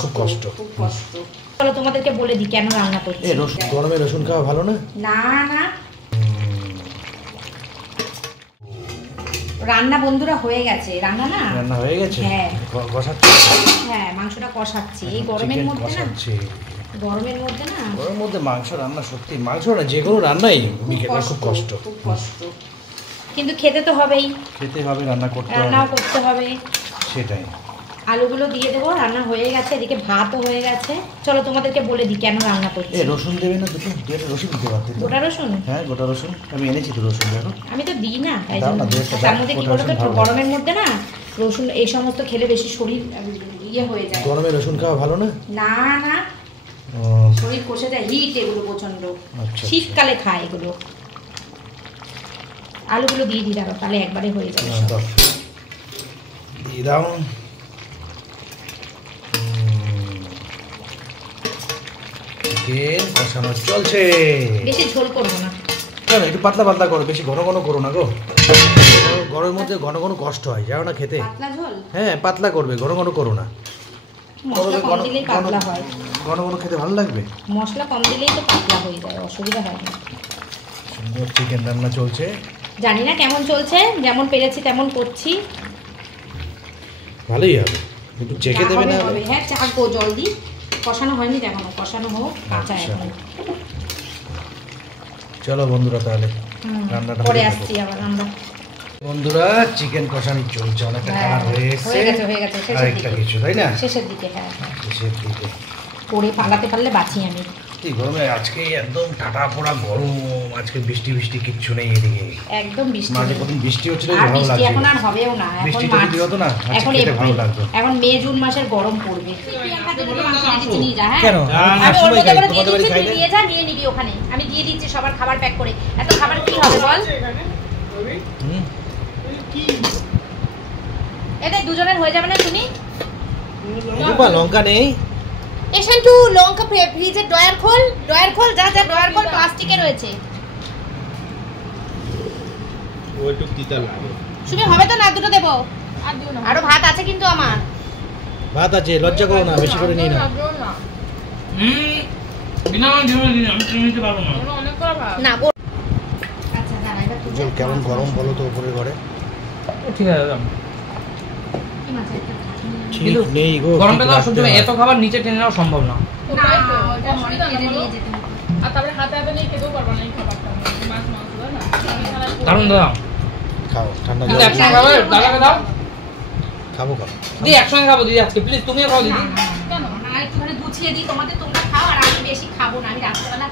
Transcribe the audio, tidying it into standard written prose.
খুব কষ্ট। চলো তোমাদেরকে বলে দিই কেন রান্না করছি। গরমে রসুন খাওয়া ভালো না? না না, রান্না বন্ধুরা হয়ে গেছে। রান্না হয়ে গেছে। হ্যাঁ কষাচ্ছি। হ্যাঁ মাংসটা কষাচ্ছি এই গরমের মধ্যে না। গরমের মধ্যে মাংস রান্না সত্যি, মাংস না যে কোনো রান্নাই খুব কষ্ট। কিন্তু খেতে তো হবেই, খেতে হবে, রান্নাও করতে হবে। সেটাই। আলুগুলো দিয়ে দেবো, রান্না হয়ে গেছে, এদিকে ভাতও হয়ে গেছে। চলো তোমাদেরকে বলে দিই কেন রান্না করছি। রসুন দেবে না? দুটো রসুন দিতে পারতে। গোটা রসুন? হ্যাঁ গোটা রসুন আমি এনেছি তো। রসুন দেখো আমি তো দিই না, তার মধ্যে কি বলতো গরমের মধ্যে না রসুন এই সমস্ত খেলে বেশি শরীর ইয়ে হয়ে যায়। গরমে রসুন খাওয়া ভালো না? না না, শরীর কষে যায়, হিট এগুলো প্রচন্ড। শীতকালে খায় এগুলো। আলুগুলো দিয়ে দিই দাও, তাহলে একবারে হয়ে যাবে। দিয়ে দাও। চিকেন কষানো চলছে। বেশি ঝোল করবো না। কেন, একটু পাতলা পাতলা করো, বেশি ঘন ঘন করো না গো। গরমের মধ্যে ঘন ঘন কষ্ট হয়, জানো না খেতে। পাতলা ঝোল? হ্যাঁ পাতলা করবে, ঘন ঘন করো না। মশলা কম দিলেই পাতলা হয়। ঘন ঘন খেতে ভালো লাগবে। মশলা কম দিলেই তো পাতলা হয়ে যায়, অসুবিধা হয় না। সুন্দর চিকেন রান্না চলছে। জানি না কেমন চলছে, যেমন পেরেছি তেমন করছি। ভালোই হবে, কিন্তু চেখে দেবে না? হ্যাঁ চাকবো, জল দিই। কষানো হয়নি এখনো, কষানো হোক, কাঁচা এখন। চলো বন্ধুরা তাহলে রান্নাটা পরে আসছি আবার আমরা। বন্ধুরা চিকেন কষানি চলছে, অনেকটা কালার হয়ে গেছে। হয়ে গেছে আরেকটা কিছু তাই না? শেষের দিকে। হ্যাঁ শেষের দিকে পরে পালাতে পারলে বাঁচি আমি। কি গরমে আজকে একদম টাটা পোড়া গরম। আজকে বৃষ্টি বৃষ্টি কিচ্ছু নেই এদিকে, একদম বৃষ্টি। মাঝে কদিন বৃষ্টি হচ্ছিল, আর ভালো বৃষ্টি লাগছে। এখন আর হবেও না, এখন মার্চ হতো না, এখন ভালো লাগতো। এখন মে জুন মাসের গরম পড়বে। কেন আমি ওর মধ্যে করে দিয়ে দিচ্ছি, তুই নিয়ে যা, নিয়ে নিবি ওখানে। আমি দিয়ে দিচ্ছি সবার খাবার প্যাক করে। এত খাবার কি হবে বল? এটাই দুজনের হয়ে যাবে না? তুমি লঙ্কা নেই? এখান টু লঙ্কা ফ্রিজের ড্রয়ার খোল, যা ড্রয়ার খোল, প্লাস্টিকে রয়েছে। ওইটুক তিতা লাগে। শুনে হবে তো না? দুটো দেবো? আর দিও না, আরো ভাত আছে কিন্তু আমার। ভাত আছে, লজ্জা করো না, বেশি করে নিই না। না গো। আচ্ছা দাঁড়া, এটা তুই কেমন গরম বলো তো উপরে ঘরে? ঠিক আছে দাদা, কি মাছ এটা? ঠিক নেই গো, গরমটা তো সহ্য হয়, এত খাবার নিচে টেনে নেওয়া সম্ভব না। না ওটা মরে কেটে নিয়ে যেতে হবে। আর তারপরে হাতে হাতে নিয়ে খেতেও পারবা না এই খাবারটা, মাছ মাংস না। কারণ দাদা খাও, ঠান্ডা কিন্তু একসঙ্গে খাবো, দাদাকে দাও। খাবো দিদি একসঙ্গে খাবো দিদি, আজকে প্লিজ তুমিও খাও দিদি। কেন না, একটুখানি গুছিয়ে দিই তোমাদের, তোমরা খাও। আর আমি বেশি খাবো না, আমি রাত্রেবেলা